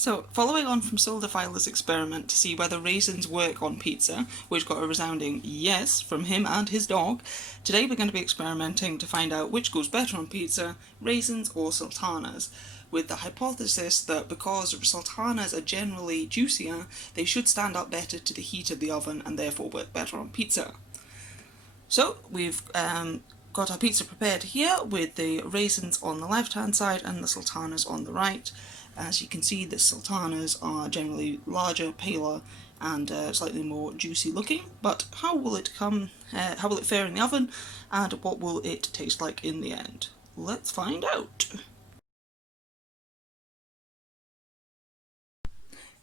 So, following on from Silderfiler's experiment to see whether raisins work on pizza, which got a resounding yes from him and his dog, today we're going to be experimenting to find out which goes better on pizza, raisins or sultanas, with the hypothesis that because sultanas are generally juicier, they should stand up better to the heat of the oven and therefore work better on pizza. So, we've got our pizza prepared here with the raisins on the left hand side and the sultanas on the right. As you can see, the sultanas are generally larger, paler and slightly more juicy looking, but how will it fare in the oven and what will it taste like in the end? Let's find out!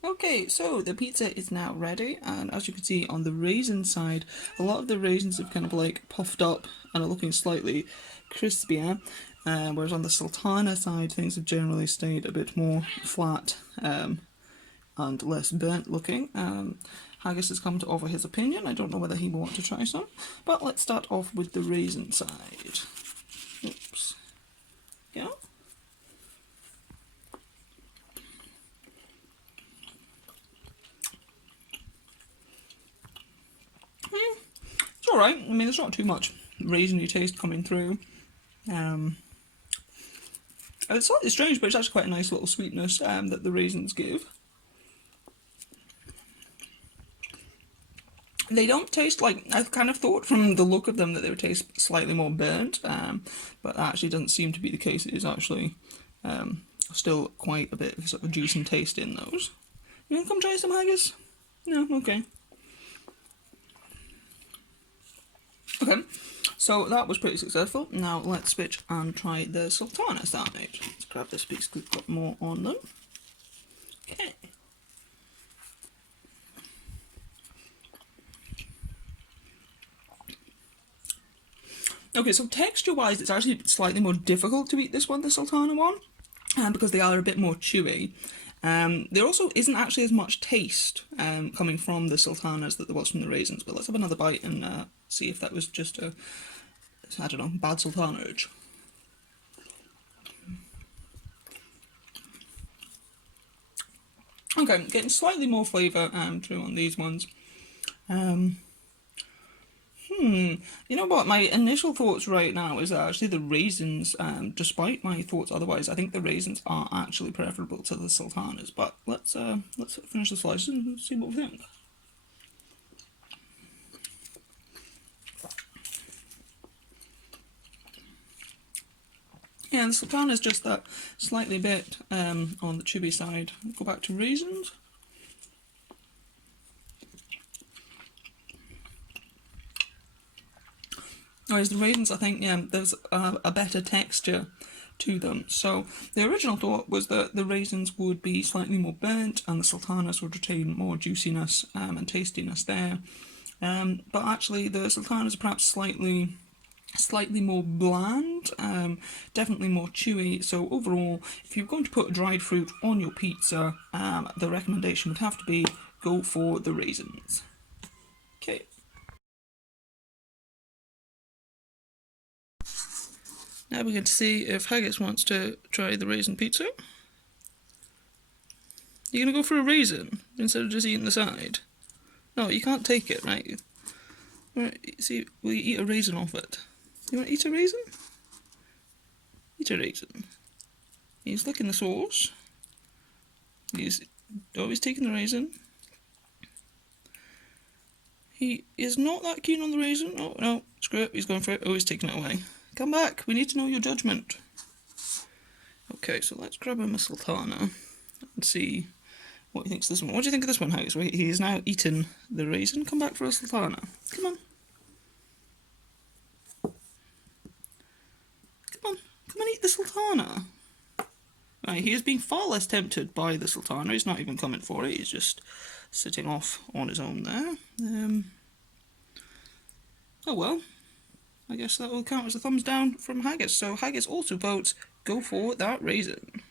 Okay, so the pizza is now ready, and as you can see on the raisin side, a lot of the raisins have kind of like puffed up and are looking slightly crispier, whereas on the sultana side things have generally stayed a bit more flat and less burnt looking. Haggis has come to offer his opinion. I don't know whether he will want to try some, but let's start off with the raisin side. Oops. Yeah. It's alright. I mean, there's not too much raisiny taste coming through. It's slightly strange, but it's actually quite a nice little sweetness that the raisins give. They don't taste like, I kind of thought from the look of them that they would taste slightly more burnt, but that actually doesn't seem to be the case. It is actually still quite a bit of sort of juice and taste in those. You want to come try some haggis? No? Okay. Okay, so that was pretty successful. Now let's switch and try the sultana side. Let's grab this piece because we've got more on them. Okay. Okay, so texture-wise, it's actually slightly more difficult to eat this one, the sultana one, because they are a bit more chewy. There also isn't actually as much taste coming from the sultanas that there was from the raisins, but let's have another bite and see if that was just a, I don't know, bad sultanage. Okay, getting slightly more flavour through on these ones. You know what? My initial thoughts right now is that actually the raisins, despite my thoughts otherwise, I think the raisins are actually preferable to the sultanas. But let's finish the slices and see what we think. Yeah, the sultana is just that slightly bit on the chewy side. Go back to raisins. Whereas the raisins, I think, yeah, there's a better texture to them. So the original thought was that the raisins would be slightly more burnt and the sultanas would retain more juiciness and tastiness there. But actually the sultanas are perhaps slightly more bland, definitely more chewy. So overall, if you're going to put dried fruit on your pizza, the recommendation would have to be go for the raisins. Okay. Now we're going to see if Haggis wants to try the raisin pizza. You're going to go for a raisin instead of just eating the side? No, you can't take it, right? See, will you eat a raisin off it? You want to eat a raisin? Eat a raisin. He's licking the sauce. He's always taking the raisin. He is not that keen on the raisin. Oh, no, screw it, he's going for it. Oh, he's taking it away. Come back, we need to know your judgment. Okay, so let's grab him a sultana and see what he thinks of this one. What do you think of this one, Haggis? He's now eaten the raisin. Come back for a sultana. Come on. Come on, eat the sultana. Right, he is being far less tempted by the sultana. He's not even coming for it. He's just sitting off on his own there. Oh well. I guess that will count as a thumbs down from Haggis. So Haggis also votes go for that raisin.